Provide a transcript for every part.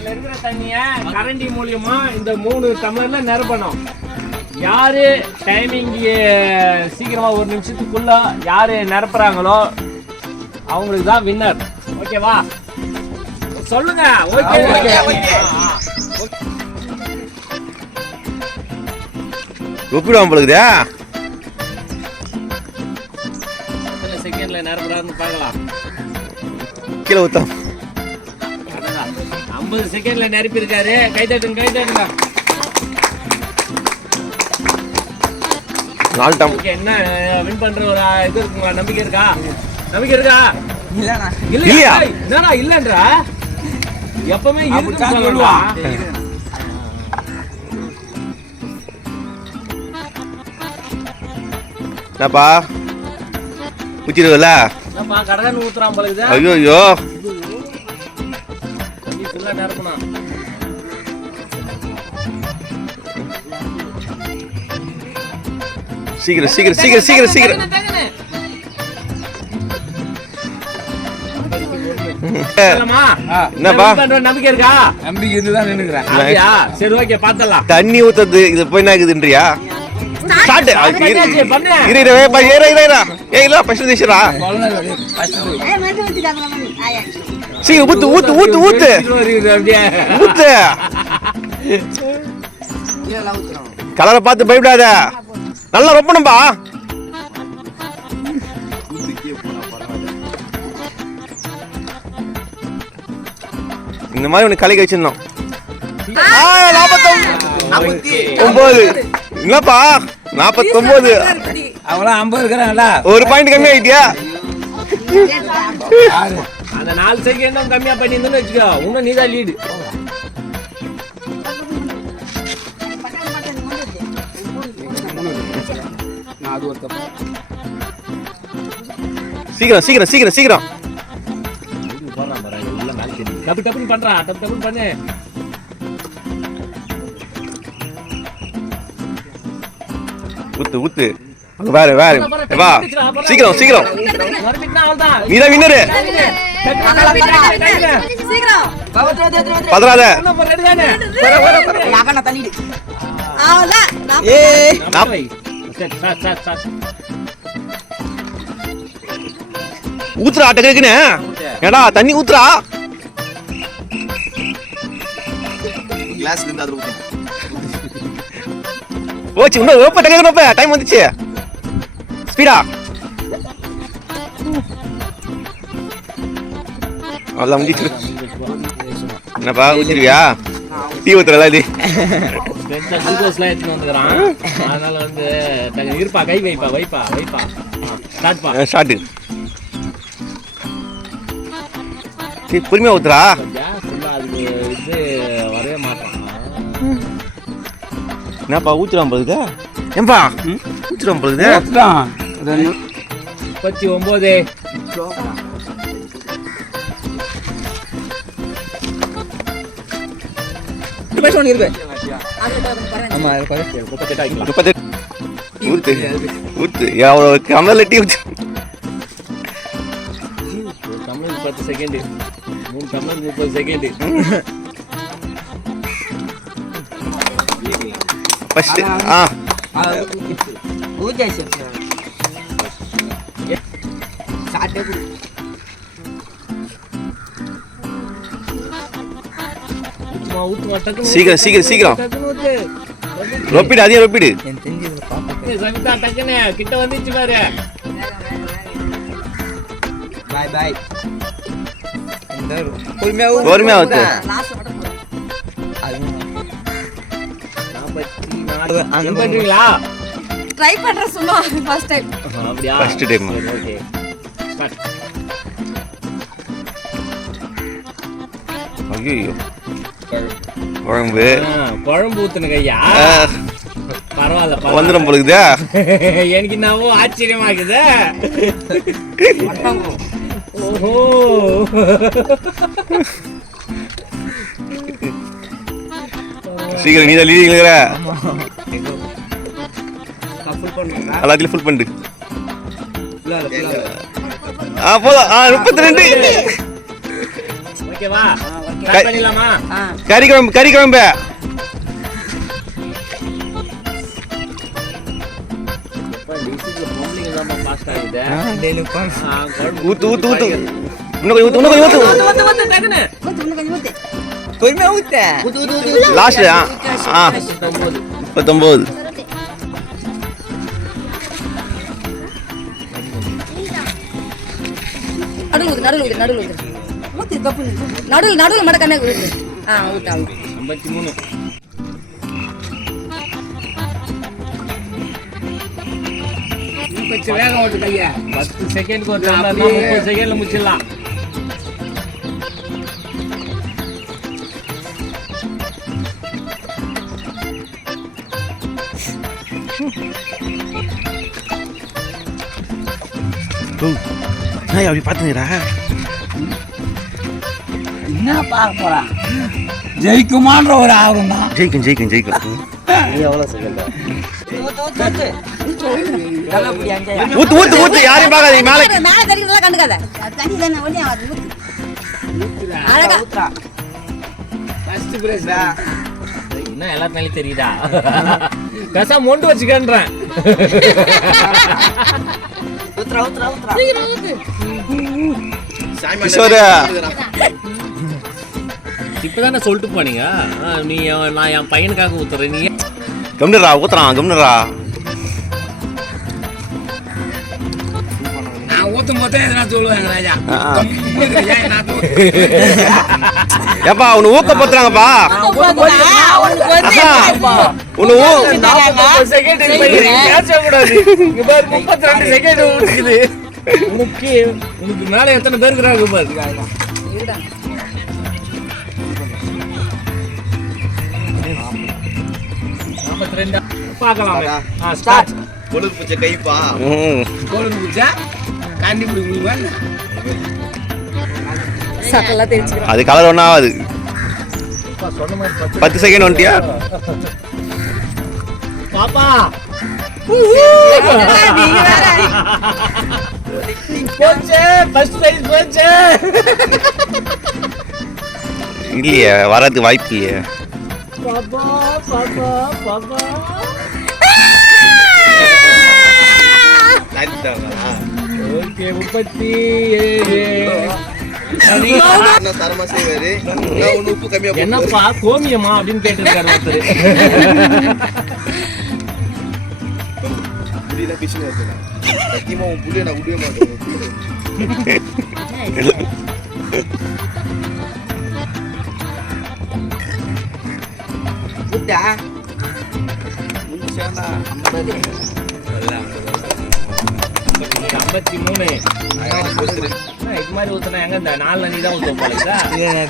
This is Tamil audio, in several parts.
இதுல இருக்கிற தண்ணிய கரண்டி மூலியமா இந்த மூணு டம்ளர்ல நிரப்பணும். யாரு டைமிங் சீக்கிரமா ஒரு நிமிஷத்துக்குள்ள யாரு நிரப்புறாங்களோ அவங்களுக்கு தான் வின்னர் ஓகேவா? சொல்லுங்க. ஓகே. ஓகே. ஒப்பிடுவான் எத்தனை செகண்ட்ல நிரப்புறாருன்னு பார்க்கலாம். கீழே ஊத்தம் ஐம்பது செகண்ட்ல நிரப்பி இருக்காரு கை தட்டுங்க கை தட்டுங்க. நாலு டம் ஓகே என்ன வின் பண்ற ஒரு இது இருக்குங்களா நம்பிக்கை இருக்கா? நம்பிக்கை இருக்கா? இல்லையா? என்னடா இல்லன்றா? எப்பவுமே இருக்குன்னு. சொல்லுவான் என்னப்பா? இது. ஐயோ ஐயோ. ஃபுல்லா நிரப்பணும் சீக்கிரம் சீக்கிரம் சீக்கிரம் சீக்கிரம் சீக்கிரம் தண்ணி ஊத்துறது இது போய் என்ன ஆகுதுன்றியா ஸ்டார்ட். இரு இரு ஏய், ஏறா ஏறா ஏறா ஏய் இல்ல ஃபர்ஸ்ட் சீக்கிரம் ஊத்து ஊத்து ஊத்து ஊத்து. ஊத்து. கலரை பார்த்து பயப்படாத. நல்லா ரொப்பணும்பா. இந்த மாதிரி உனக்கு கலைக்க வச்சிருந்தோம். ஒன்பது. என்னப்பா? நாப்பத்தொன்பது. அவங்களாம் ஐம்பது இருக்கிறாங்களா ஒரு பாயிண்ட் கம்மி ஆயிட்டியா அந்த நாலு செகண்டும் கம்மியா பண்ணியிருந்தோன்னு வச்சுக்கோ இன்னும் லீடு அது ஒரு தப்பு சீக்கிரம் சீக்கிரம் சீக்கிரம் சீக்கிரம். டப்பு டப்புன்னு பண்றான் டப்பு டப்புன்னு பண்ணு. ஊத்து ஊத்து. வேற வேற வா. சீக்கிரம் சீக்கிரம். நீதான் வின்னரு சீக்கிரம் பதறாத. ஊத்துறா டக்குன்னு ஏடா தண்ணி ஊத்துறா. கிளாஸ்ல இருந்து அதுல ஊத்தணும் போச்சு இன்னும் ரொம்ப டக்கு ரொம்ப டைம் வந்துச்சு. ஸ்பீடா அவ்வளோதான் முடிச்சு என்னப்பா ஊத்திருவியா டீ ஊத்துறல இது glucose-லாம் எடுத்துட்டு வந்துக்கிறான். அதனால வந்து இருப்பா கை வைப்பா வைப்பா வைப்பா ஸ்டார்ட் பா ஷார்ட்டு சரி பொறுமையா ஊத்துறா அதுக்கு இது வரவே மாட்டான் என்னப்பா ஊத்துறான் பொழுது ஏன்பா ஊத்துறான் பொழுது ஒத்துட்டான். ரெண்டு முப்பத்தி ஒன்பது ஒன்று இருக்கு ஆமா அது பாரு. முப்பத்தெட்டு முப்பத்தெட்டு. ஊத்து ஊத்து எவ்வளோ கமல டீ ஊத்து ஒரு டம்ளர் பத்து செகண்ட் மூணு டம்ளர் முப்பது செகண்ட் ஃபர்ஸ்ட் ஆ. சாப்பிட்டே சீக்கிரம், சீக்கிரம், சீக்கிரம். ரொப்பிடு அதையும் ரொப்பிடு. சவிதா டக்குனு கிட்ட வந்துச்சு பாரு பாய் பாய் பொறுமையா. பொறுமையா Win பண்றீங்களா ட்ரை பண்ற சும்மா ஃபர்ஸ்ட் டைம் அப்படியா? First time. ஓகே ஸ்டார்ட் ஐயோ குழம்பு. குழம்பு ஊத்துனுங்க ஐயா ஆ, பரவாயில்ல. வந்துடும் பொழுதுதா எனக்கு என்னவோ ஆச்சரியமாக்குது ஓஹோ. சீக்கிரம் நீ தான் லீடிங் இருக்கிற. எல்லாத்தையும் ஃபுல் பண்ணிட்டு. ஆ போதும். ஆ முப்பத்தி ரெண்டு. ஓகேவா? கறி குழம்பு கறி குழம்பு. ஊத்து ஊத்து ஊத்து. கத்து கப்புன்னு நடுவில் நடுவில் மட்டும் கண்ணா விட்டு ஆ விட்டு அவங்க ஐம்பத்தி மூணு. வேகம் ஓட்டு கையா. பத்து செகண்ட் முப்பது செகண்ட்ல முடிச்சிடலாம். Tuh, nah ya. என்ன பார்க்க போறான் ஜெயிக்குமான்ற ஒரு ஆர்வம்? தான் ஜெயிக்கும் ஜெயிக்கும். ஜெயிக்கும் ஊத்து ஊத்து ஊத்து. யாரையும் பார்க்காதீங்க மேலே மேலே தெரிக்கிறதெல்லாம் கண்டுக்காத தண்ணி தானே ஒன்றே ஆகாது ஊத்து. அழகா. ஃபர்ஸ்ட் பிரைஸ் என்ன எல்லாத்துனாலும் தெரியுதா? கசா மொண்டு வச்சுக்கன்றேன். இப்போ தானே சொல்லிட்டு போனீங்க? நீ நான் என் பையனுக்காக ஊத்துறேன். நீ கம்னுரா ஊத்துறான் கம்னுரா ஏப்பா உன்னை ஊக்கப்படுத்துறாங்கப்பா உனக்கு மேல எத்தனை பேர் இருக்கிறாங்க பாரு அது கலர் ஒன்றும் ஆகாது. பத்து செகண்ட் வந்துட்டியா? பாப்பா. இல்லையே வரதுக்கு வாய்ப்பு பாப்பா பாப்பா பாப்பா ஓகே முப்பத்தி தரமா செய்வாரு. உப்பு கம்மியா என்னப்பா கோமியமா அப்படின்னு கேட்டிருக்காரு ஒருத்தர். புரியல பிச்சுன்னு வச்சுருக்கேன் சத்தியமா உன் புள்ளிய நான் விடவே மாட்டேன் ஐம்பத்தி மூணு என்ன, இது மாதிரி ஊத்துனா எங்க இந்த நாலு அஞ்சு தான் ஊத்த போலீங்களா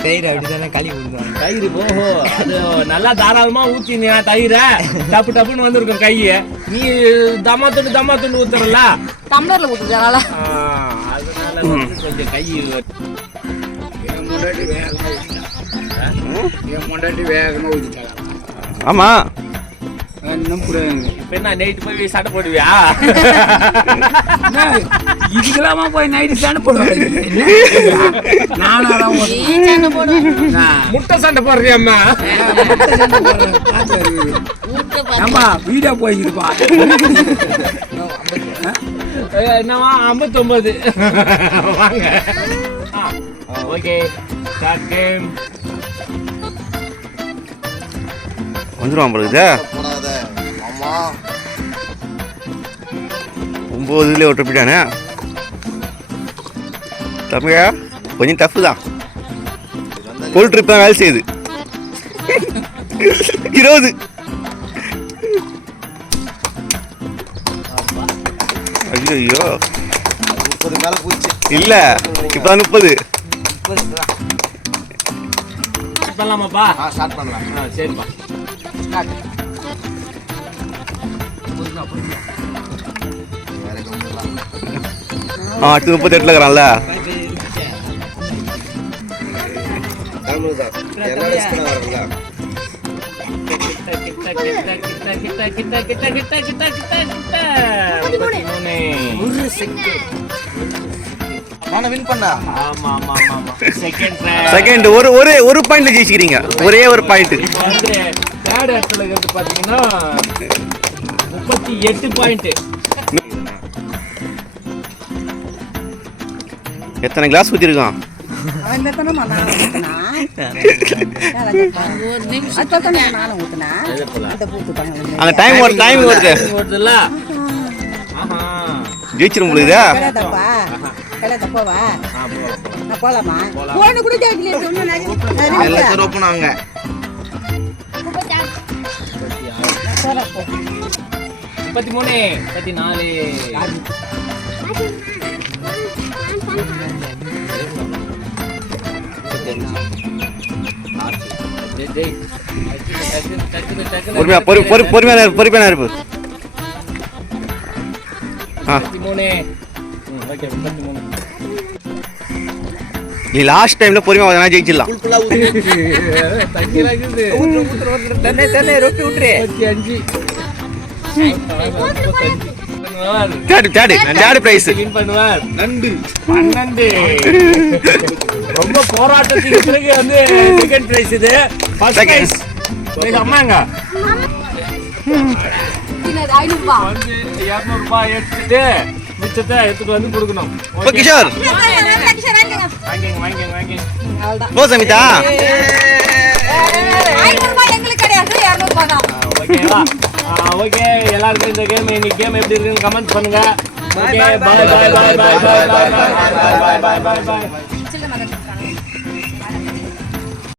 தயிர் அப்படிதானே களி கொடுப்பாங்க தயிர் ஓஹோ அது நல்லா தாராளமா ஊத்தினியா தயிரை? டப்பு டப்புன்னு வந்திருக்கும் கையை. நீ தம்மா துண்டு தம்மா துண்டு ஊத்துறல? டம்ளர்ல ஊத்துது அதனால. கொஞ்சம் கை என் முன்னாடி வேகமா ஊத்திட்டான் என் முன்னாடி வேகமா ஊத்திட்டாங்க ஆமா. இன்னும் இப்ப என்ன நைட்டு போய் சட்டை போடுவியா? இதுக்கெல்லாமா போய் நைட்டு நானும் சண்டை போடுவேன் முட்டை சண்டை போடுறியாம்மா? ஆமா வீடியோ போயிருப்பா என்னவா ஐம்பத்தொன்பது வாங்க. ஓகே. ஸ்டார்ட் கேம் வந்துடுவான் போலக்குது ஒம்பது இதுலேயே ஒட்ட போயிட்டானே. கொஞ்சம் டஃப் தான். கோல் ட்ரிப் தான் வேலை செய்யுது. இருபது. ஐயோ ஐயோ இல்ல இப்ப முப்பது பண்ணலாமாப்பா ஸ்டார்ட் பண்ணலாம். சரிப்பா. காட்டு ஆ அடுத்து முப்பத்தி எட்டில் இருக்கிறான்ல கிட்ட கிட்ட கிட்ட கிட்ட கிட்ட கிட்ட செகண்ட் ஒரு ஒரு ஒரு பாயிண்ட்ல ஜெயிச்சிக்கிறீங்க. ஒரே ஒரு பாயிண்ட் முப்பத்தி எட்டு பாயிண்ட் எத்தனை கிளாஸ் ஊத்திருக்கான்? அங்க டைம் ஒரு டைம் ஒரு ஜெயிச்சிரும் உங்களுக்கு பார்க்க போவா? மூணு முப்பத்தி நாலு. பொறுமையா பொறு பொறுமையான பொறுமையான இருப்பு ஆ. மூணு. ஓகே மூணு. நீ லாஸ்ட் டைம்ல பொறுமையா வந்தா ஜெயிச்சிடலாம். தண்ணி இருக்குது தண்ணே ரொப்பி விட்டுரு அஞ்சு. Third third third prize win பண்ணுவார். நண்டு. பன்னெண்டு. ரொம்ப போராட்டத்துக்கு பிறகு வந்து செகண்ட் பிரைஸ் இது. ஃபர்ஸ்ட். பிரைஸ் அம்மாங்க. ஐநூறு ரூபாய் வந்து இரநூறு ரூபாய் எடுத்துட்டு மிச்சத்தை எடுத்துட்டு வந்து கொடுக்கணும் ஓ கிஷோர் வாங்கிங்க வாங்கிங்க வாங்கிங்க போ சமிதா ஓகேவா ஓகே எல்லாருக்கும் இந்த கேம் இன்னைக்கு கேம் எப்படி இருக்குன்னு கமெண்ட் பண்ணுங்க ஓகே பாய் பாய் பாய் பாய் பாய் பாய் பாய் பாய் பாய் பாய் பாய்